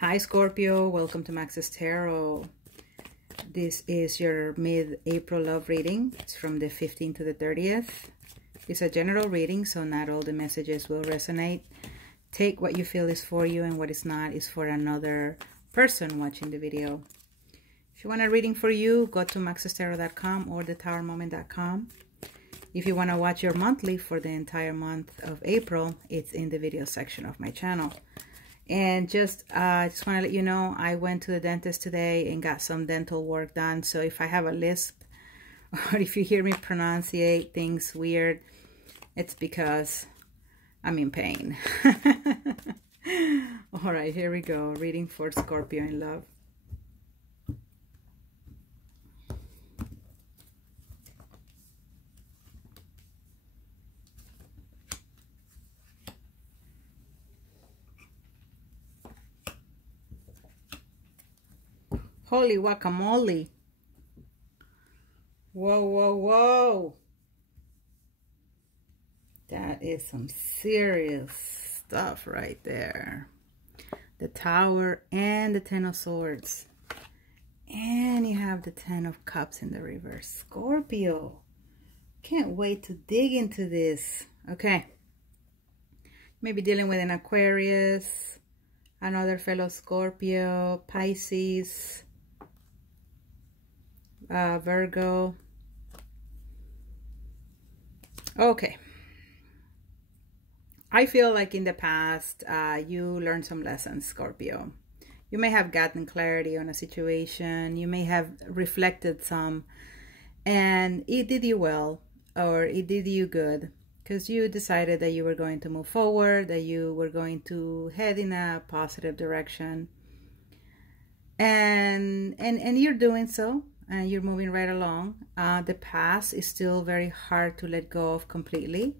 Hi Scorpio, welcome to Max's Tarot. This is your mid-April love reading. It's from the 15th to the 30th. It's a general reading, so not all the messages will resonate. Take what you feel is for you and what is not is for another person watching the video. If you want a reading for you, go to maxestarot.com or thetowermoment.com. If you want to watch your monthly for the entire month of April, it's in the video section of my channel. And just want to let you know, I went to the dentist today and got some dental work done. So if I have a lisp or if you hear me pronunciate things weird, it's because I'm in pain. All right, here we go. Reading for Scorpio in love. Holy guacamole. Whoa, whoa, whoa. That is some serious stuff right there. The Tower and the Ten of Swords. And you have the Ten of Cups in the reverse. Scorpio. Can't wait to dig into this. Okay. Maybe dealing with an Aquarius, another fellow Scorpio, Pisces, Virgo. Okay. I feel like in the past, you learned some lessons, Scorpio. You may have gotten clarity on a situation. You may have reflected some, and it did you well, or it did you good, because you decided that you were going to move forward, that you were going to head in a positive direction. And you're doing so. And you're moving right along. The past is still very hard to let go of completely.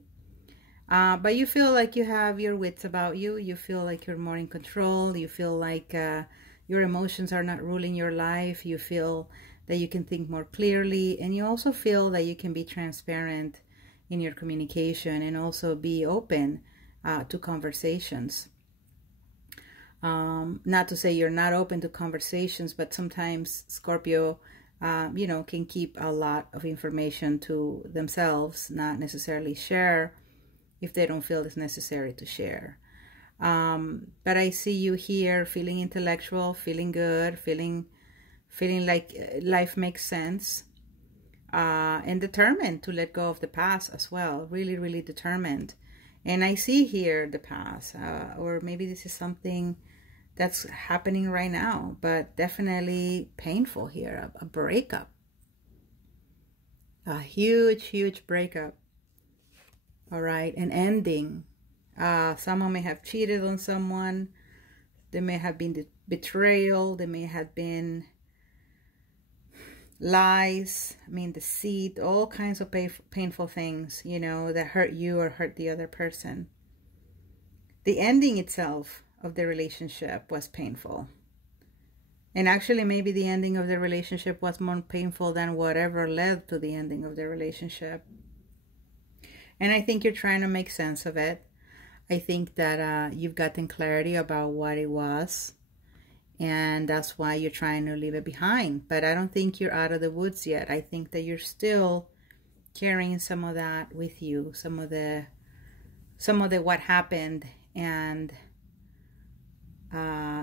But you feel like you have your wits about you. You feel like you're more in control. You feel like your emotions are not ruling your life. You feel that you can think more clearly. And you also feel that you can be transparent in your communication and also be open to conversations. Not to say you're not open to conversations, but sometimes Scorpio you know, can keep a lot of information to themselves, not necessarily share if they don't feel it's necessary to share. But I see you here feeling intellectual, feeling good, feeling like life makes sense, and determined to let go of the past as well. Really, really determined. And I see here the past, or maybe this is something that's happening right now, but definitely painful here. A breakup. A huge, huge breakup. All right, an ending. Someone may have cheated on someone. There may have been betrayal. There may have been lies. I mean, deceit. All kinds of painful things, you know, that hurt you or hurt the other person. The ending itself of the relationship was painful. And actually, maybe the ending of the relationship was more painful than whatever led to the ending of the relationship. And I think you're trying to make sense of it. I think that you've gotten clarity about what it was. And that's why you're trying to leave it behind. But I don't think you're out of the woods yet. I think that you're still carrying some of that with you. Some of the what happened, and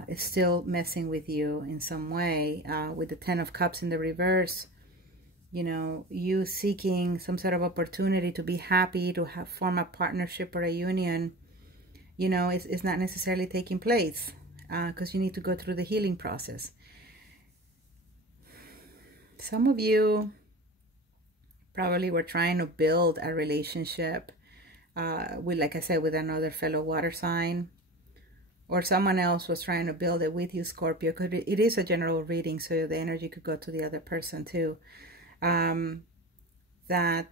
it's still messing with you in some way. With the Ten of Cups in the reverse, you know, you seeking some sort of opportunity to be happy, to form a partnership or a union, you know, it's not necessarily taking place because you need to go through the healing process. Some of you probably were trying to build a relationship with, like I said, with another fellow water sign. Or someone else was trying to build it with you, Scorpio. It is a general reading, so the energy could go to the other person too. That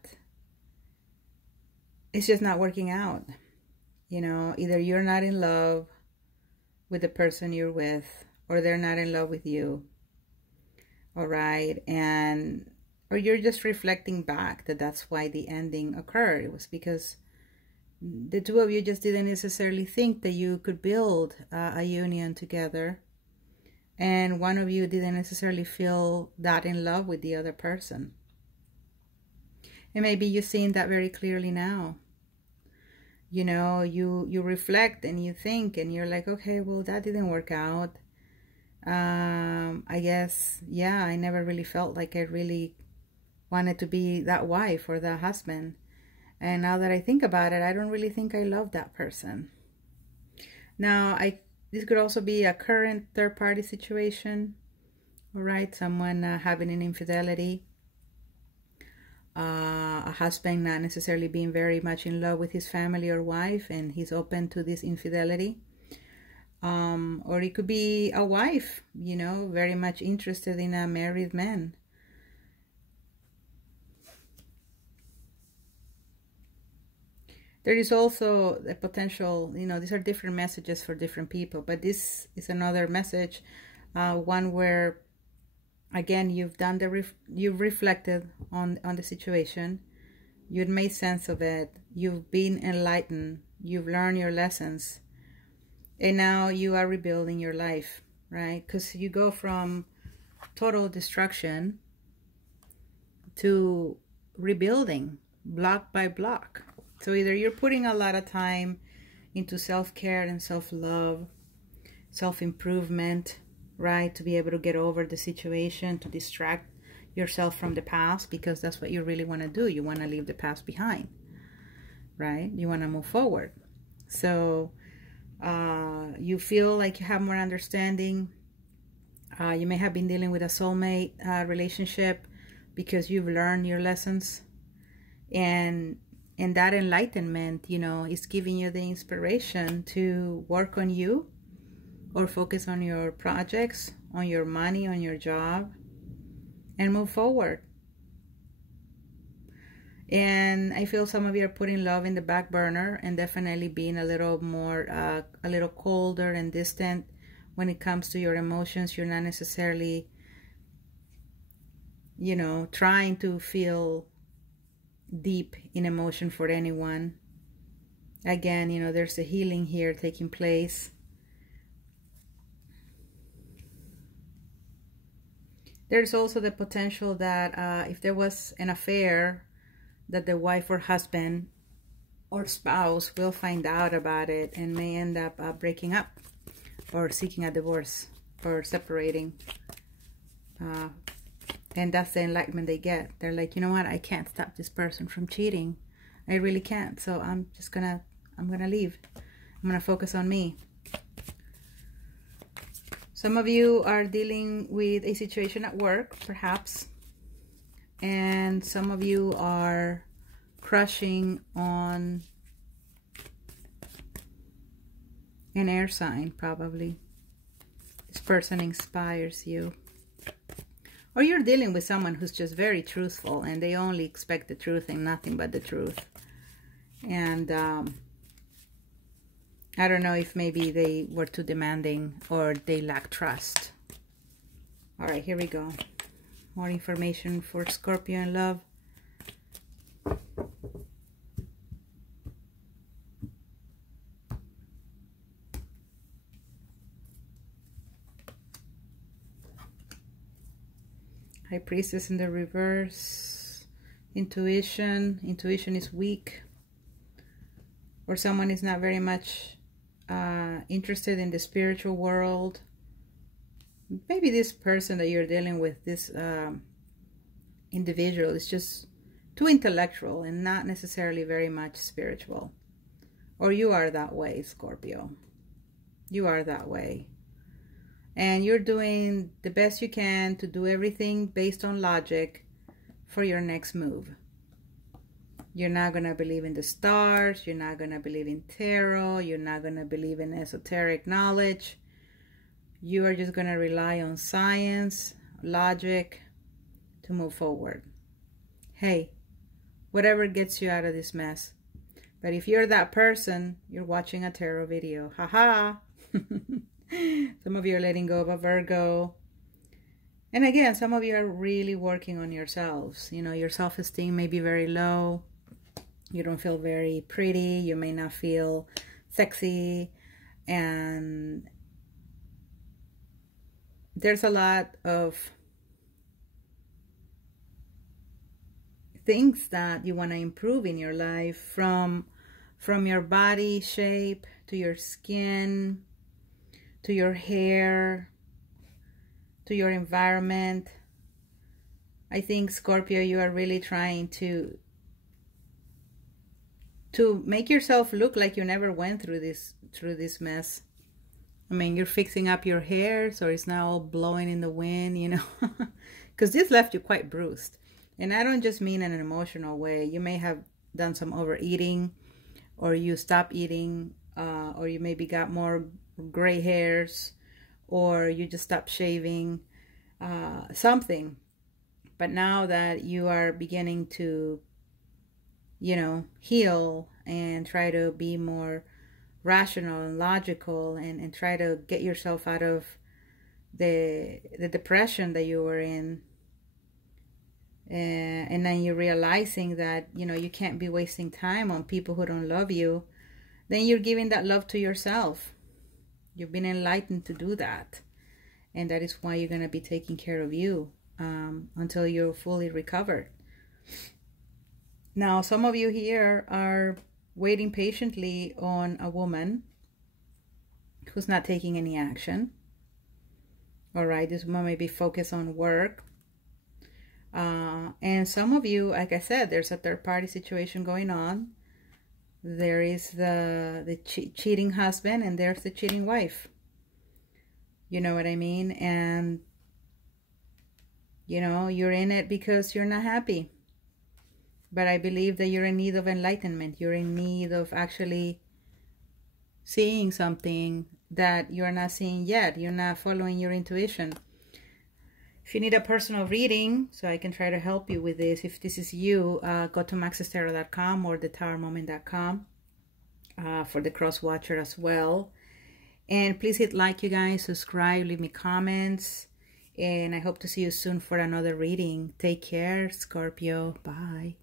it's just not working out. You know, either you're not in love with the person you're with, or they're not in love with you. All right. Or you're just reflecting back that that's why the ending occurred. It was because the two of you just didn't necessarily think that you could build a union together. and one of you didn't necessarily feel that in love with the other person. And maybe you're seeing that very clearly now. You know, you reflect and you think and you're like, okay, well, that didn't work out. I guess, yeah, I never really felt like I really wanted to be that wife or that husband. And now that I think about it, I don't really think I love that person. Now, this could also be a current third-party situation, all right? Someone having an infidelity, a husband not necessarily being very much in love with his family or wife, and he's open to this infidelity. Or it could be a wife, you know, very much interested in a married man. There is also the potential, you know, these are different messages for different people, but this is another message, one where, again, you've done you've reflected on the situation, you've made sense of it, you've been enlightened, you've learned your lessons, and now you are rebuilding your life, right? Because you go from total destruction to rebuilding block by block. So either you're putting a lot of time into self-care and self-love, self-improvement, right? To be able to get over the situation, to distract yourself from the past, because that's what you really want to do. You want to leave the past behind, right? You want to move forward. So you feel like you have more understanding. You may have been dealing with a soulmate relationship because you've learned your lessons. And that enlightenment, you know, is giving you the inspiration to work on you or focus on your projects, on your money, on your job, and move forward. And I feel some of you are putting love in the back burner and definitely being a little more, a little colder and distant when it comes to your emotions. You're not necessarily, you know, trying to feel deep in emotion for anyone. Again, you know, there's a healing here taking place. There's also the potential that if there was an affair, that the wife or husband or spouse will find out about it and may end up breaking up or seeking a divorce or separating. And that's the enlightenment they get. They're like, you know what? I can't stop this person from cheating. I really can't. So I'm gonna leave. I'm gonna focus on me. Some of you are dealing with a situation at work, perhaps. And some of you are crushing on an air sign, probably. This person inspires you. Or you're dealing with someone who's just very truthful and they only expect the truth and nothing but the truth. And I don't know if maybe they were too demanding or they lack trust. All right, here we go. More information for Scorpio in love. High Priestess in the reverse. Intuition. Intuition is weak. Or someone is not very much interested in the spiritual world. Maybe this person that you're dealing with, this individual, is just too intellectual and not necessarily very much spiritual. Or you are that way, Scorpio. You are that way. And you're doing the best you can to do everything based on logic for your next move. You're not going to believe in the stars. You're not going to believe in tarot. You're not going to believe in esoteric knowledge. You are just going to rely on science, logic to move forward. Hey, whatever gets you out of this mess. But if you're that person, you're watching a tarot video. Haha. Some of you are letting go of a Virgo. And again, some of you are really working on yourselves. You know, your self-esteem may be very low. You don't feel very pretty. You may not feel sexy. And there's a lot of things that you want to improve in your life, from your body shape to your skin, to your hair, to your environment. I think, Scorpio, you are really trying to make yourself look like you never went through this mess. I mean, you're fixing up your hair so it's not all blowing in the wind, you know, because this left you quite bruised. And I don't just mean in an emotional way. You may have done some overeating, or you stopped eating, or you maybe got more gray hairs, or you just stopped shaving, something. But now that you are beginning to, you know, heal and try to be more rational and logical, and try to get yourself out of the depression that you were in, and then you're realizing that, you know, you can't be wasting time on people who don't love you, then you're giving that love to yourself. You've been enlightened to do that, and that is why you're going to be taking care of you until you're fully recovered. Now, some of you here are waiting patiently on a woman who's not taking any action. All right, this woman may be focused on work. And some of you, like I said, there's a third-party situation going on. There is the cheating husband, and there's the cheating wife. You know what I mean? And, you know, you're in it because you're not happy. But I believe that you're in need of enlightenment. You're in need of actually seeing something that you're not seeing yet. You're not following your intuition. If you need a personal reading, so I can try to help you with this, if this is you, go to maxestarot.com or thetowermoment.com for the cross watcher as well. And please hit like, you guys, subscribe, leave me comments, and I hope to see you soon for another reading. Take care, Scorpio. Bye.